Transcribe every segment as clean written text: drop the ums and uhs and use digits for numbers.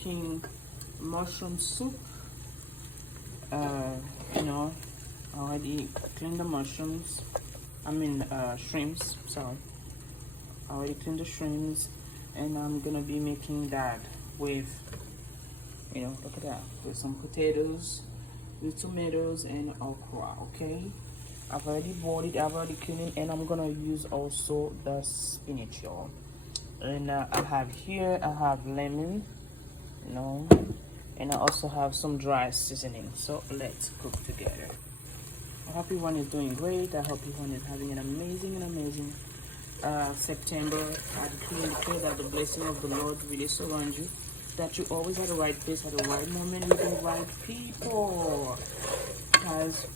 making mushroom soup. You know, I already cleaned the mushrooms. I mean, shrimps. Sorry, I already cleaned the shrimps, and I'm gonna be making that with, you know, look at that, with some potatoes, with tomatoes and okra. Okay, I've already boiled it, I've already cleaned it, and I'm gonna use also the spinach, y'all. And I have here, I have lemon, you know, and I also have some dry seasoning. So let's cook together. I hope everyone is doing great. I hope everyone is having an amazing September. I decree and declare that the blessing of the Lord really surrounds you, that you always at the right place at the right moment with the right people. Guys,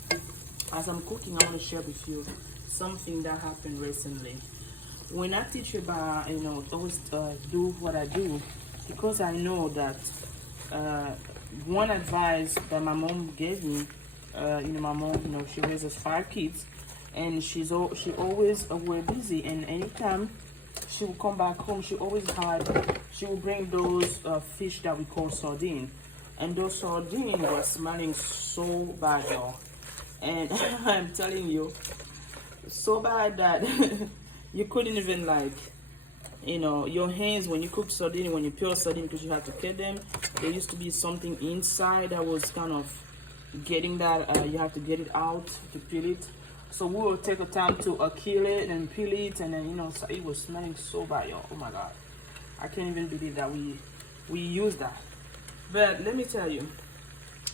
as I'm cooking, I want to share with you something that happened recently. When I teach you about, you know, always do what I do, because I know that one advice that my mom gave me, you know, my mom, you know, she raises 5 kids, and she always were busy, and anytime she would come back home, she would bring those fish that we call sardine, and those sardines were smelling so bad, y'all. And I'm telling you, so bad that you couldn't even, like, you know, your hands when you cook sardine, when you peel sardine, because you have to cut them, there used to be something inside that was kind of getting that, you have to get it out to peel it. So we will take a time to kill it and peel it, and then, you know, so it was smelling so bad, y'all. Oh my god, I can't even believe that we used that. But let me tell you,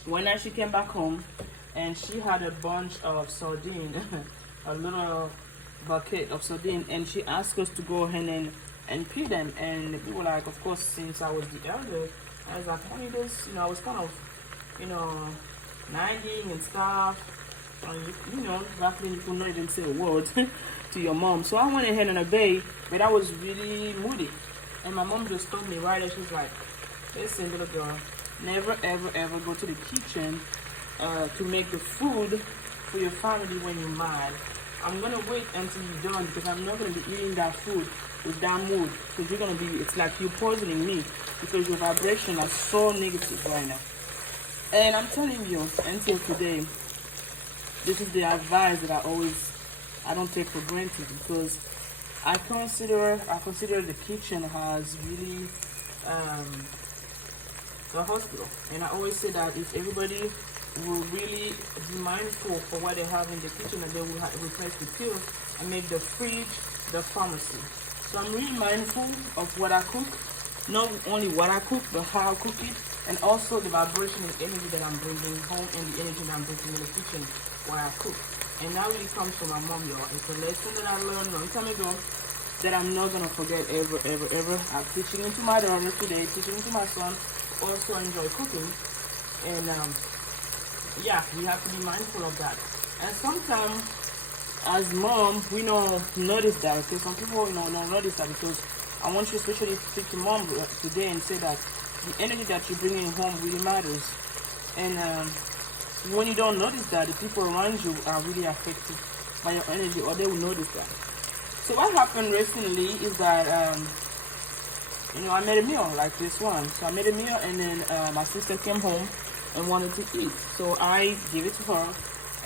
when she came back home and she had a bunch of sardine, a little bucket of sardine, and she asked us to go ahead and peel them, and we were like, of course, since I was the elder, I was like, honey, this, you know, I was kind of, you know, nagging and stuff. You know, back then you could not even say a word to your mom. So I went ahead and obeyed, but I was really moody. And my mom just told me right there, she's like, listen, little girl, never ever go to the kitchen to make the food for your family when you're mad. I'm gonna wait until you're done, because I'm not gonna be eating that food with that mood, because you're gonna be, it's like you're poisoning me, because your vibration are so negative right now. And I'm telling you, until today, this is the advice that I don't take for granted, because I consider the kitchen as really a hospital. And I always say that if everybody will really be mindful for what they have in the kitchen, and they will replace the pills and make the fridge the pharmacy. So I'm really mindful of what I cook, not only what I cook, but how I cook it, and also the vibration and energy that I'm bringing home, and the energy that I'm bringing in the kitchen while I cook. And that really comes from my mom, y'all. It's a lesson that I learned a long time ago that I'm not gonna forget ever. I'm teaching it to my daughter today, teaching it to my son. Also enjoy cooking, and yeah, we have to be mindful of that. And sometimes, as mom, we don't notice that. Okay, some people, you know, don't notice that, because I want you especially to speak to mom today and say that the energy that you bring in home really matters. And when you don't notice that, the people around you are really affected by your energy, or they will notice that. So what happened recently is that you know, I made a meal like this one. So I made a meal, and then my sister came home and wanted to eat. So I gave it to her,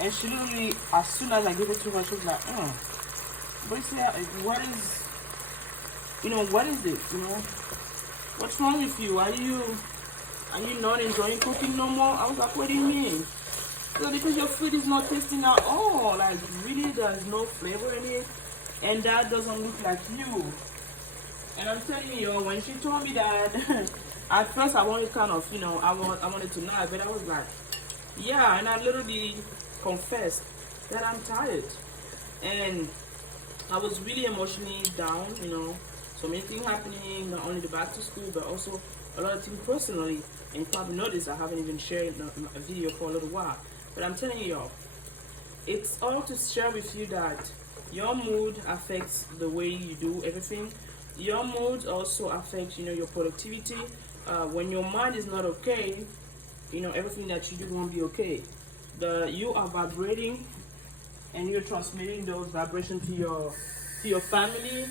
and she literally, as soon as I gave it to her, she was like, but what is, you know, what is it? You know, what's wrong with you? Are you not enjoying cooking no more? I was like, what do you mean? So because your food is not tasting at all, like really there's no flavor in it, and that doesn't look like you. And I'm telling you, when she told me that, at first I wanted kind of, you know, I wanted to nag, but I was like, yeah, and I literally confessed that I'm tired. And I was really emotionally down, you know, so many things happening, not only the back to school, but also a lot of things personally. And you probably noticed I haven't even shared a video for a little while. But I'm telling you, y'all, it's all to share with you that your mood affects the way you do everything. Your mood also affects, you know, your productivity. When your mind is not okay, you know, everything that you do won't be okay. You are vibrating, and you're transmitting those vibrations to your family,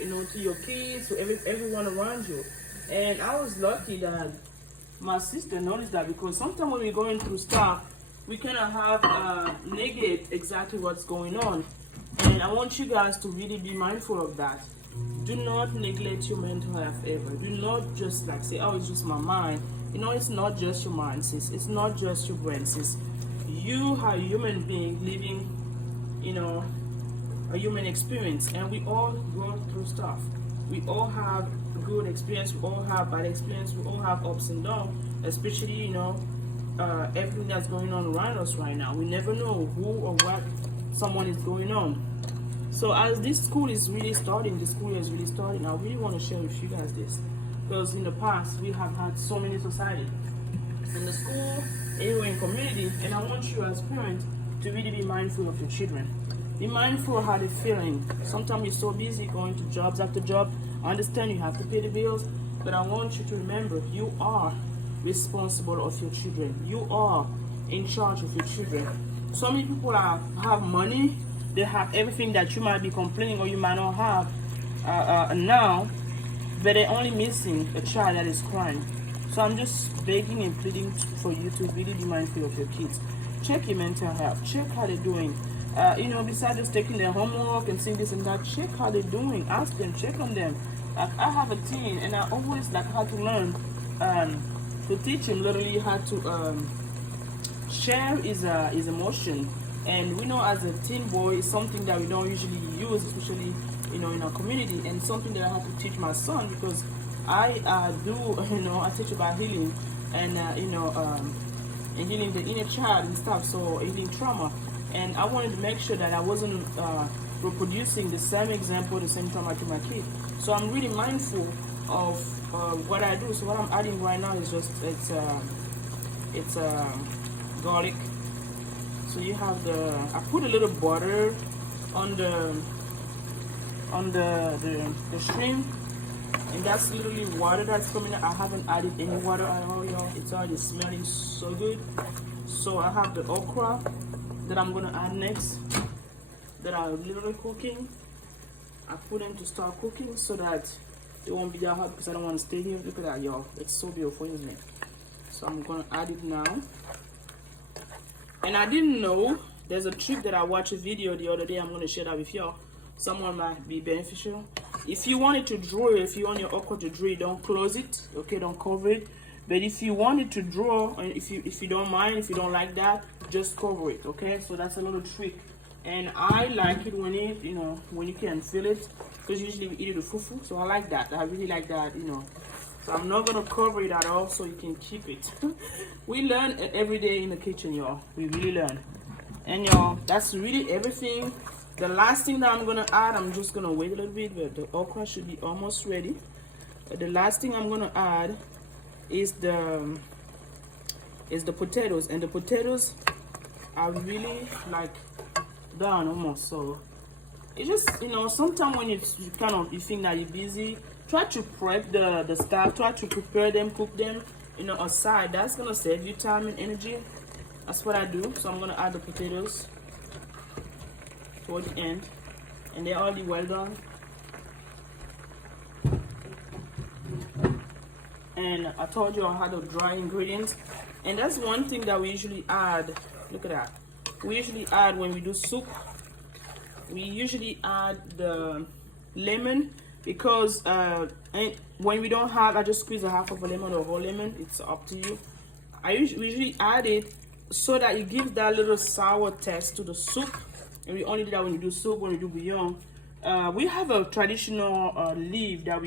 you know, to your kids, to everyone around you. And I was lucky that my sister noticed that, because sometimes when we're going through stuff, we kind of have negate exactly what's going on. And I want you guys to really be mindful of that. Do not neglect your mental health ever. Do not just like say, oh, it's just my mind. You know, it's not just your mind, sis. It's not just your brain, sis. You are a human being living, you know, a human experience, and we all go through stuff. We all have good experience, we all have bad experience, we all have ups and downs, especially, you know, everything that's going on around us right now. We never know who or what someone is going on. So as this school is really starting, the school is really starting, I really want to share with you guys this, because in the past we have had so many society in the school, anywhere in community, and I want you as parents to really be mindful of your children. Be mindful of how they're feeling. Sometimes you're so busy going to jobs after job. I understand you have to pay the bills, but I want you to remember you are responsible of your children. You are in charge of your children. So many people have money, they have everything that you might be complaining or you might not have now, but they're only missing a child that is crying. So I'm just begging and pleading for you to really be mindful of your kids. Check your mental health. Check how they're doing. You know, besides just taking their homework and seeing this and that, check how they're doing. Ask them, check on them. Like, I have a teen, and I always like how to learn to teach him literally how to share his emotion. And we know as a teen boy, it's something that we don't usually use, especially, you know, in our community, and something that I have to teach my son, because I do, you know, I teach about healing and you know, and healing the inner child and stuff, so healing trauma. And I wanted to make sure that I wasn't reproducing the same example, the same trauma to my kid. So I'm really mindful of what I do. So what I'm adding right now is just it's garlic. So you have I put a little butter on the shrimp, and that's literally water that's coming out. I haven't added any water at all, y'all. It's already smelling so good. So I have the okra that I'm gonna add next, that are literally cooking. I put them to start cooking so that it won't be that hot, because I don't want to stay here. Look at that, y'all. It's so beautiful, isn't it? So I'm gonna add it now. And I didn't know, there's a trick that I watched a video the other day. I'm gonna share that with y'all. Someone might be beneficial. If you want it to draw, if you want your okra to draw, don't close it, okay? Don't cover it. But if you want it to draw, and if you don't mind, if you don't like that, just cover it, okay? So that's a little trick. And I like it when it, you know, when you can feel it, because usually we eat it with fufu. So I like that. I really like that, you know. So I'm not gonna cover it at all, so you can keep it. We learn every day in the kitchen, y'all. We really learn. And y'all, that's really everything. The last thing that I'm gonna add, I'm just gonna wait a little bit, but the okra should be almost ready. The last thing I'm gonna add is the potatoes, and the potatoes are really like done almost. So it's just, you know, sometimes when you think that you're busy, try to prep the stuff, try to prepare them, cook them, you know, aside. That's gonna save you time and energy. That's what I do. So I'm gonna add the potatoes toward the end, and they're already well done. And I told you I had the dry ingredients, and that's one thing that we usually add. Look at that. We usually add when we do soup. We usually add the lemon, because and when we don't have, I just squeeze a half of a lemon or a whole lemon. It's up to you. We usually add it so that it gives that little sour taste to the soup. And we only do that when we do soup, when we do bouillon. We have a traditional leaf that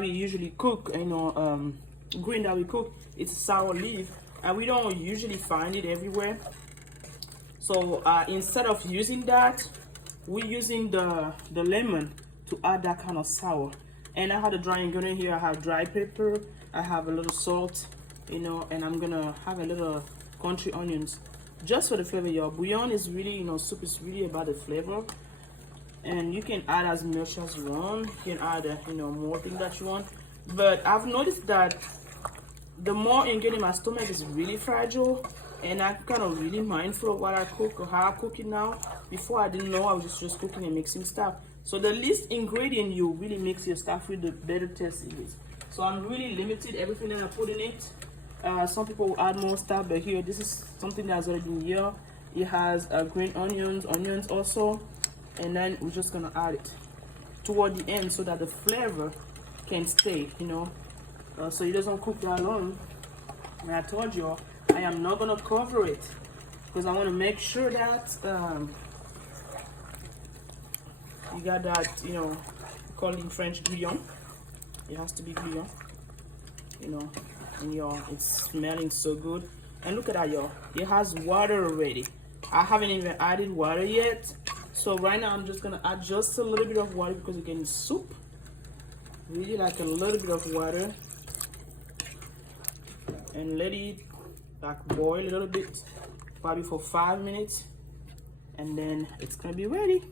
we usually cook, you know, green that we cook. It's a sour leaf, and we don't usually find it everywhere. So instead of using that, we're using the lemon to add that kind of sour. And I have the dry ingredient here. I have dry pepper, I have a little salt, you know, and I'm gonna have a little country onions just for the flavor, y'all. Bouillon is really, you know, soup is really about the flavor. And you can add as much as you want. You can add, you know, more things that you want. But I've noticed that the more ingredient, my stomach is really fragile, and I'm kind of really mindful of what I cook or how I cook it now. Before, I didn't know. I was just cooking and mixing stuff. So the least ingredient you really mix your stuff with, the better taste it is. So I'm really limited everything that I put in it. Some people will add more stuff, but here this is something that's already in here. It has green onions also, and then we're just gonna add it toward the end so that the flavor can stay, you know, so it doesn't cook that long. And I told you I am not gonna cover it because I want to make sure that you got that, you know, called in French bouillon. It has to be bouillon, you know, and y'all, it's smelling so good. And look at that, y'all, it has water already. I haven't even added water yet. So right now I'm just gonna add just a little bit of water because again it's soup. Really like a little bit of water. And let it like boil a little bit, probably for 5 minutes. And then it's gonna be ready.